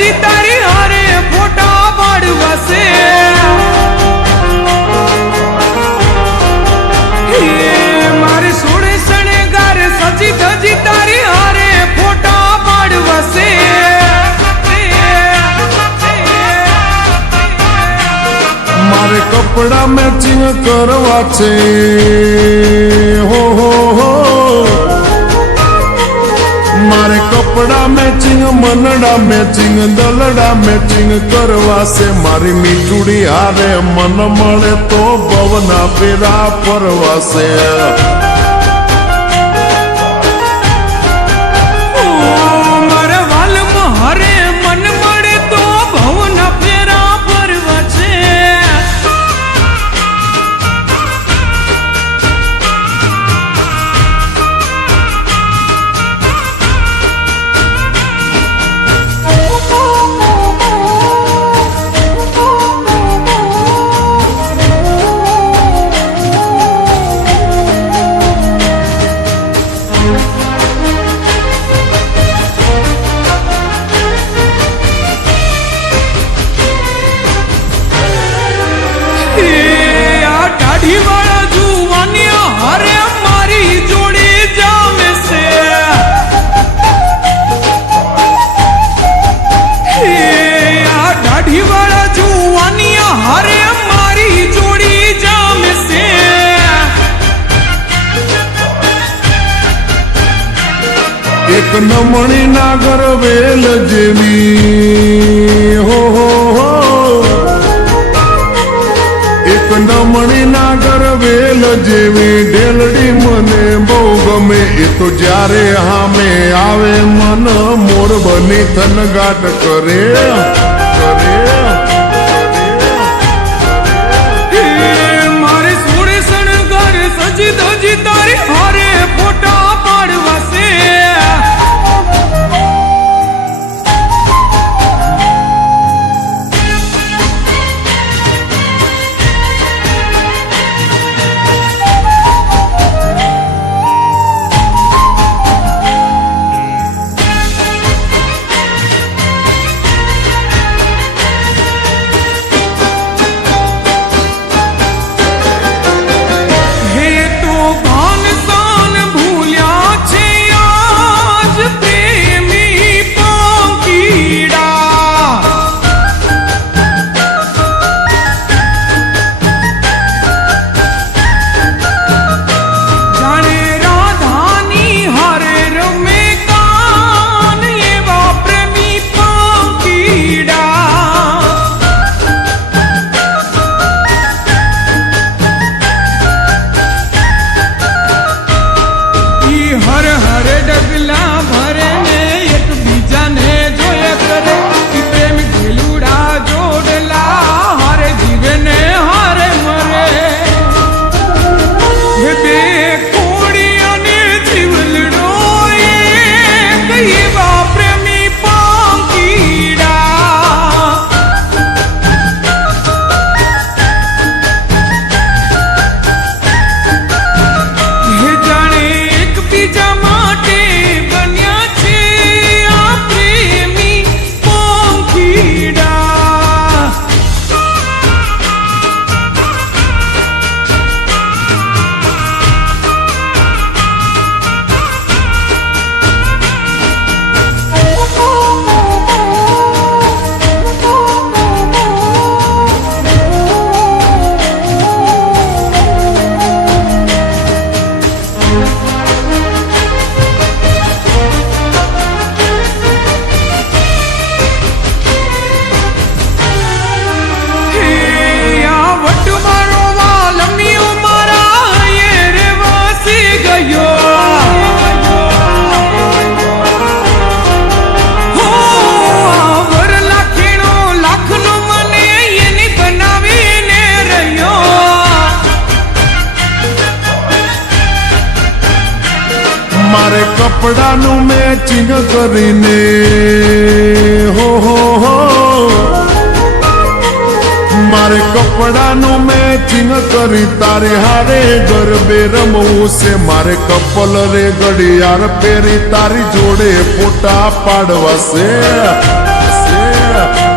ધજી તારી હારે ફોટા પાડવાશે મારે સોળે શણગાર સજી ધજી તારી હારે ફોટા પાડવાશે મારે કપડા મેચિંગ કરવા છે હો મારે કપડા મેચિંગ મનડા મેચિંગ દલડા મેચિંગ કરવા છે મારી મીઠુડી હારે મન મળે તો ભવના ફેરા ફરવાશે મારે વાલમાં હરે મન મળે તો ભવના ફેરા ફરવા છે વાળા જુવાનિયા હરે મારી જોડે જામે છે આ દાઢી વાળા જુવાનિયા હરે મારી જોડી જામે છે એક નમણી નાગર વેલ જેવી હો એક નમણી નાગર વેલ જેવી ઢેલડી મને બહુ ગમે એ તો જ્યારે હામે આવે મન મોર બની થનગાટ કરે મારે સોળે શણગાર સજી ધજી તારી હારે ફોટા પાડવાશે મારે કપડાનું મેચિંગ કરીને હો મારે કપડાનું મેચિંગ કરી તારે હારે ગરબે રમવું છે મારે કપલ રે ઘડિયાળ પહેરી તારી જોડે ફોટા પાડવા છે ને